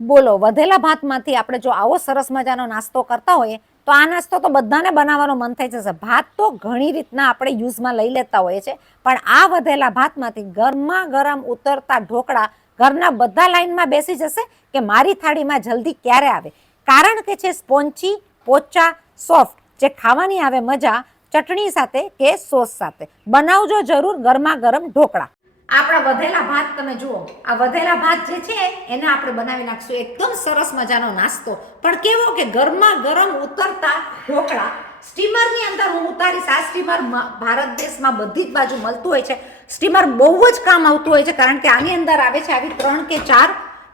બોલો, વધેલા ભાતમાંથી આપણે જો આવો સરસ મજાનો નાસ્તો કરતા હોઈએ તો આ નાસ્તો તો બધાને બનાવવાનો મન થઈ જશે. ભાત તો ઘણી રીતના આપણે યુઝમાં લઈ લેતા હોઈએ છીએ, પણ આ વધેલા ભાતમાંથી ગરમા ગરમ ઉતરતા ઢોકળા ઘરના બધા લાઈનમાં બેસી જશે કે મારી થાળીમાં જલ્દી ક્યારે આવે. કારણ કે છે સ્પોન્ચી, પોચા, સોફ્ટ, જે ખાવાની આવે મજા ચટણી સાથે કે સોસ સાથે. બનાવજો જરૂર ગરમા ગરમ ઢોકળા. આપણા વધેલા ભાત તમે જુઓ, આ વધેલા ભાત જે છે એને આપણે બનાવી નાખશું એકદમ સરસ મજાનો નાસ્તો, પણ કેવો કે ગરમા ગરમ ઉતરતા ઢોકળા. સ્ટીમરની અંદર હું ઉતારીશ. આ સ્ટીમર ભારત દેશમાં બધી જ બાજુ મળતું હોય છે. સ્ટીમર બહુ જ કામ આવતું હોય છે, કારણ કે આની અંદર આવે છે આવી 3 કે 4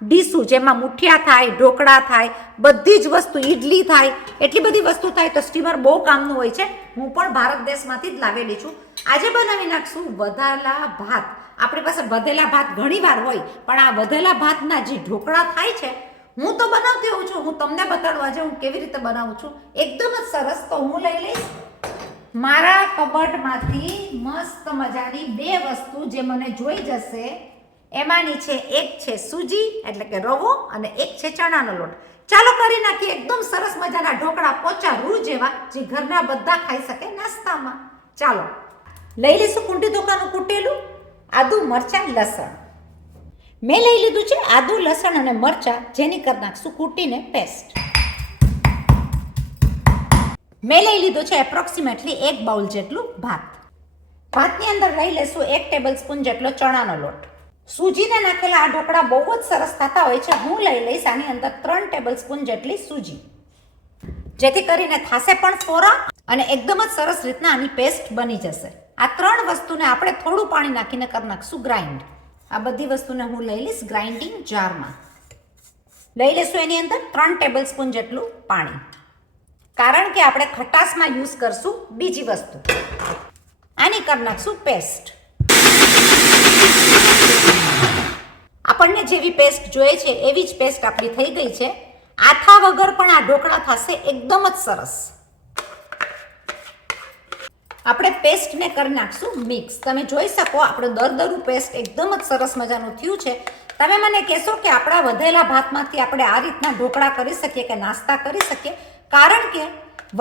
ડીશું, જેમાં મુઠિયા થાય, ઢોકળા થાય, બધી જ વસ્તુ, ઈડલી થાય, એટલી બધી વસ્તુ થાય, તો સ્ટીમર બહુ કામનું હોય છે. હું પણ ભારત દેશમાંથી જ લાવેલી છું. આજે બનાવી નાખશું વધેલા ભાત. આપણી પાસે વધેલા ભાત ઘણી વાર હોય, પણ આ વધેલા ભાતના જે ઢોકળા થાય છે, હું તો બનાવતી હોઉં છું. હું તમને બતાડું આજે હું કેવી રીતે બનાવું છું, એકદમ જ સરસ. તો હું લઈ લઈશ મારા કબટમાંથી મસ્ત મજાની 2 વસ્તુ જે મને જોઈ જશે. એમાંની છે એક છે સૂજી એટલે કે રવો, અને એક છે ચણાનો લોટ. ચાલો કરી નાખીએ એકદમ સરસ મજાના ઢોકળા, પોચા રૂ જેવા, જે ઘરના બધા ખાઈ શકે નાસ્તામાં. ચાલો લઈ લઈશું કુંડી ધોકાનું કૂટેલું આદુ, મરચાં, લસણ. મેં લઈ લીધું છે આદુ, લસણ અને મરચાં, જેની કરી નાખશું કૂટીને પેસ્ટ. મેં લઈ લીધું છે એપ્રોક્સિમેટલી 1 બાઉલ જેટલું ભાત. ભાતની અંદર લઈ લેશું 1 ટેબલ સ્પૂન જેટલો ચણાનો લોટ. સૂજીને નાખેલા આ ઢોકળા બહુ જ સરસ થતા હોય છે. હું લઈ લઈશ આની અંદર 3 ટેબલ સ્પૂન જેટલી સૂજી, જેથી કરીને થાશે પણ ફોરા અને એકદમ જ સરસ રીતના આની પેસ્ટ બની જશે. આ 3 વસ્તુને આપણે થોડું પાણી નાખીને કરી નાખશું ગ્રાઇન્ડ. આ બધી વસ્તુને હું લઈ લઈશ ગ્રાઇન્ડિંગ જારમાં. લઈ લઈશું એની અંદર 3 ટેબલ સ્પૂન જેટલું પાણી, કારણ કે આપણે ખટાશમાં યુઝ કરશું બીજી વસ્તુ. આની કરી નાખશું પેસ્ટ. આપણને જેવી પેસ્ટ જોઈએ છે એવી જ પેસ્ટ આપણી થઈ ગઈ છે. આથા વગર પણ આ ઢોકળા થશે એકદમ જ સરસ. આપણે પેસ્ટને કરી નાખશું મિક્સ. તમે જોઈ શકો આપણું દરદરું પેસ્ટ એકદમ જ સરસ મજાનું થયું છે. તમે મને કહેશો કે આપણા વધેલા ભાતમાંથી આપણે આ રીતના ઢોકળા કરી શકીએ કે નાસ્તા કરી શકીએ, કારણ કે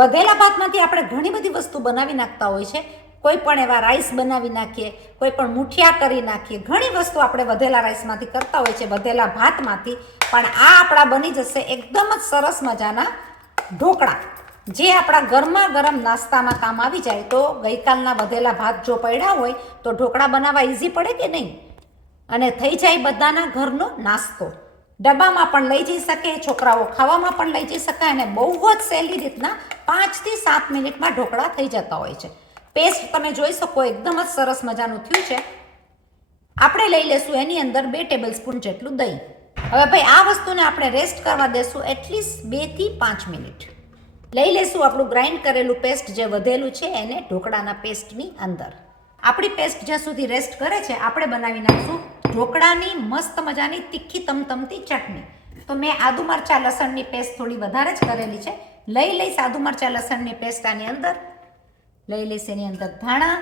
વધેલા ભાતમાંથી આપણે ઘણી બધી વસ્તુ બનાવી નાખતા હોય છે. કોઈ પણ એવા રાઈસ બનાવી નાખીએ, કોઈ પણ મુઠિયા કરી નાખીએ, ઘણી વસ્તુ આપણે વધેલા રાઈસમાંથી કરતા હોય છે, વધેલા ભાતમાંથી. પણ આ આપણા બની જશે એકદમ જ સરસ મજાના ઢોકળા, જે આપણા ગરમા ગરમ નાસ્તામાં કામ આવી જાય. તો ગઈકાલના વધેલા ભાત જો પડ્યા હોય તો ઢોકળા બનાવવા ઇઝી પડે કે નહીં, અને થઈ જાય બધાના ઘરનો નાસ્તો. ડબ્બામાં પણ લઈ જઈ શકે, છોકરાઓ ખાવામાં પણ લઈ જઈ શકાય, અને બહુ જ સહેલી રીતના 5 થી 7 મિનિટમાં ઢોકળા થઈ જતા હોય છે. પેસ્ટ તમે જોઈ શકો એકદમ જ સરસ મજાનું થયું છે. આપણે લઈ લેશું એની અંદર 2 ટેબલ સ્પૂન જેટલું દહીં. હવે ભાઈ આ વસ્તુને આપણે રેસ્ટ કરવા દેશું એટલીસ્ટ 2 થી 5 મિનિટ. લઈ લેશું આપણું ગ્રાઇન્ડ કરેલું પેસ્ટ જે વધેલું છે એને ઢોકળાના પેસ્ટની અંદર. આપણી પેસ્ટ જ્યાં સુધી રેસ્ટ કરે છે, આપણે બનાવી નાખશું ઢોકળાની મસ્ત મજાની તીખી તમતમતી ચટણી. તો મેં આદુ, મરચાં, લસણની પેસ્ટ થોડી વધારે જ કરેલી છે. લઈ લઈશ આદુ, મરચાં, લસણની પેસ્ટ આની અંદર. લઈ લઈશ એની અંદર ધાણા.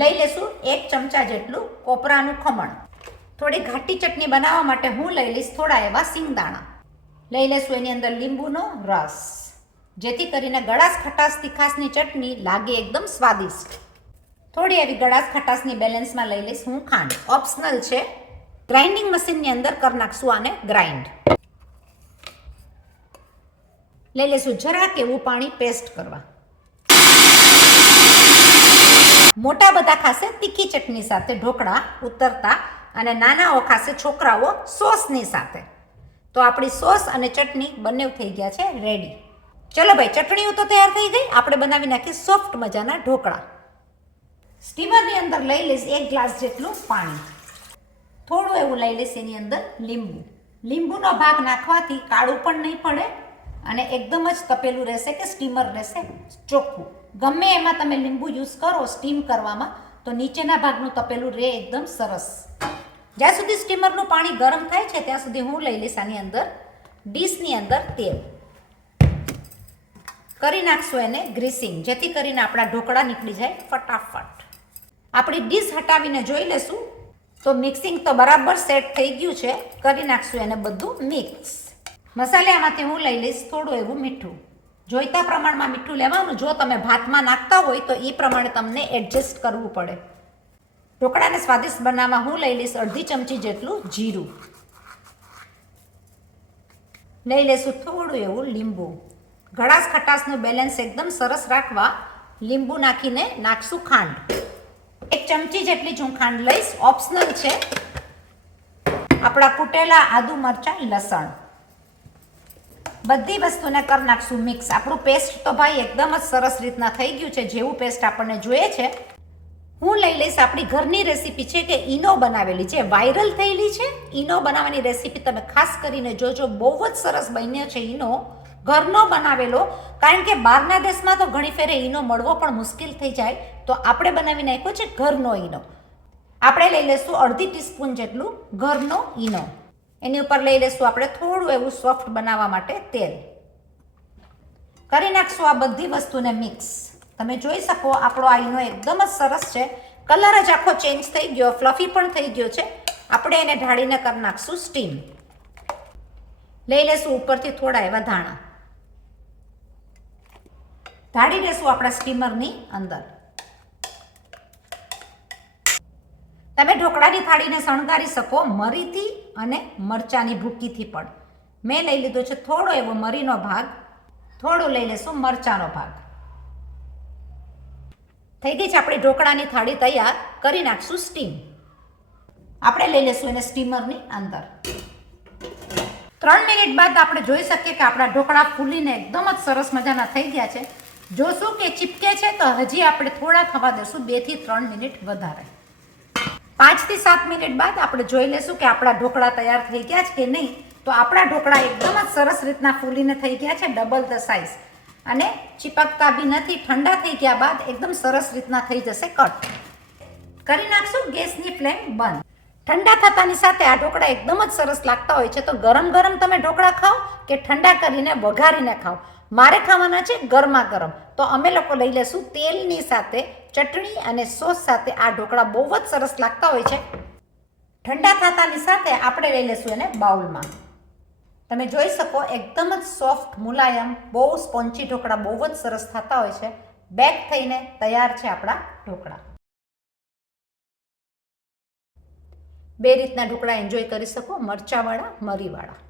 લઈ લેશું 1 ચમચા જેટલું કોપરાનું ખમણ. થોડી ઘાટી ચટણી બનાવવા માટે હું લઈ લઈશ થોડા એવા સિંગદાણા. લઈ લેશું એની અંદર લીંબુનો રસ, જેથી કરીને ગળાશ ખટાશ તીખાશની ચટણી લાગે એકદમ સ્વાદિષ્ટ. થોડી એવી ગળાશ ખટાશની બેલેન્સમાં લઈ લઈશ હું ખાંડ. ઓપ્શનલ છે. ગ્રાઇન્ડિંગ મશીનની અંદર કરી નાખશું આને ગ્રાઇન્ડ. લઈ લેશું જરાક એવું પાણી પેસ્ટ કરવા. મોટા બધા ખાશે તીખી ચટણી સાથે ઢોકળા ઉતરતા, અને નાનાઓ ખાશે છોકરાઓ સોસની સાથે. તો આપણી સોસ અને ચટણી બંને થઈ ગયા છે રેડી. ચલો ભાઈ, ચટણીઓ તો તૈયાર થઈ ગઈ. આપણે બનાવી નાખીએ સોફ્ટ મજાના ઢોકળા. સ્ટીમરની અંદર લઈ લઈશ 1 ગ્લાસ જેટલું પાણી. થોડું એવું લઈ લઈશ એની અંદર લીંબુ. લીંબુનો ભાગ નાખવાથી કાળું પણ નહીં પડે, અને એકદમ જ તપેલું રહેશે કે સ્ટીમર રહેશે ચોખ્ખું. ગમે એમાં તમે લીંબુ યુઝ કરો સ્ટીમ કરવામાં, તો નીચેના ભાગનું તપેલું રહે એકદમ સરસ. જ્યાં સુધી સ્ટીમરનું પાણી ગરમ થાય છે ત્યાં સુધી હું લઈ લઈશ આની અંદર ડીશની અંદર તેલ. કરી નાખશું એને ગ્રીસિંગ, જેથી કરીને આપણા ઢોકળા નીકળી જાય ફટાફટ. આપણી ડીશ હટાવીને જોઈ લેશું તો મિક્સિંગ તો બરાબર સેટ થઈ ગયું છે. કરી નાખશું એને બધું મિક્સ. મસાલામાંથી હું લઈ લઈશ થોડું એવું મીઠું. જોઈતા પ્રમાણમાં મીઠું લેવાનું. જો તમે ભાતમાં નાખતા હોય તો એ પ્રમાણે તમને એડજસ્ટ કરવું પડે. ઢોકળાને સ્વાદિષ્ટ બનાવવા હું લઈ લઈશ અડધી ચમચી જેટલું જીરું. લઈ લઈશું થોડું એવું લીંબુ. ગળાશ ખટાશનું બેલેન્સ એકદમ સરસ રાખવા લીંબુ નાખીને નાખશું ખાંડ. 1 ચમચી જેટલી જ હું ખાંડ લઈશ. ઓપ્શનલ છે. આપણા કૂટેલા આદુ મરચાં લસણ બધી વસ્તુને કરી નાખશું મિક્સ. આપણું પેસ્ટ તો ભાઈ એકદમ જ સરસ રીતના થઈ ગયું છે, જેવું પેસ્ટ આપણને જોઈએ છે. હું લઈ લઈશ આપણી ઘરની રેસીપી છે કે ઈનો બનાવેલી છે, વાયરલ થયેલી છે. ઈનો બનાવવાની રેસીપી તમે ખાસ કરીને જોજો. બહુ જ સરસ બન્યો છે ઈનો, ઘરનો બનાવેલો. કારણ કે બહારના દેશમાં તો ઘણી ફેરે ઈનો મળવો પણ મુશ્કેલ થઈ જાય, તો આપણે બનાવી નાખ્યો છે ઘરનો ઈનો. આપણે લઈ લઈશું અડધી ટીસ્પૂન જેટલું ઘરનો ઈનો. એની ઉપર લઈ લઈશું આપણે થોડું એવું સોફ્ટ બનાવવા માટે તેલ. કરી નાખશું આ બધી વસ્તુને મિક્સ. તમે જોઈ શકો આપણો આ ઈનો એકદમ જ સરસ છે. કલર જ આખો ચેન્જ થઈ ગયો, ફ્લફી પણ થઈ ગયો છે. આપણે એને ઢાળીને કરી નાખશું સ્ટીમ. લઈ લઈશું ઉપરથી થોડા એવા ધાણા. ઢાળી લેશું આપણા સ્ટીમરની અંદર. તમે ઢોકળાની થાળીને શણગારી શકો મરીથી અને મરચાની ભૂકીથી પણ. મેં લઈ લીધો છે થોડો એવો મરીનો ભાગ, થોડું લઈ લેશું મરચાનો ભાગ. થઈ ગઈ છે આપણી ઢોકળાની થાળી તૈયાર. કરી નાખશું સ્ટીમ. આપણે લઈ લેશું એને સ્ટીમરની અંદર. 3 મિનિટ બાદ આપણે જોઈ શકીએ કે આપણા ઢોકળા ફૂલીને એકદમ જ સરસ મજાના થઈ ગયા છે. જોશું કે ચીપકે છે તો હજી આપણે થોડા થવા દેશું 2 થી 3 મિનિટ વધારે. 5 થી 7 મિનિટ બાદ આપણે જોઈ લેશું કે આપણા ઢોકળા તૈયાર થઈ ગયા છે કે નહીં. તો આપણા ઢોકળા એકદમ જ સરસ રીતના ફૂલીને થઈ ગયા છે, ડબલ ધ સાઇઝ, અને ચીપકતા બી નથી. ઠંડા થઈ ગયા બાદ એકદમ સરસ રીતના થઈ જશે કટ. કરી નાખશું ગેસની ફ્લેમ બંધ. ઠંડા થતાની સાથે આ ઢોકળા એકદમ જ સરસ લાગતા હોય છે. તો ગરમ ગરમ તમે ઢોકળા ખાઓ કે ઠંડા કરીને વઘારીને ખાઓ. મારે ખાવાના છે ગરમા ગરમ. તો અમે લોકો લઈ લેશું તેલની સાથે ચટણી અને સોસ સાથે. આ ઢોકળા બહુ જ સરસ લાગતા હોય છે. ઠંડા થતાની સાથે આપણે લઈ લેશું એને બાઉલમાં. તમે જોઈ શકો એકદમ જ સોફ્ટ, મુલાયમ, બહુ સ્પોન્ચી ઢોકળા બહુ જ સરસ થતા હોય છે. બેક થઈને તૈયાર છે આપણા ઢોકળા. 2 રીતના ઢોકળા એન્જોય કરી શકો, મરચાવાળા, મરીવાળા.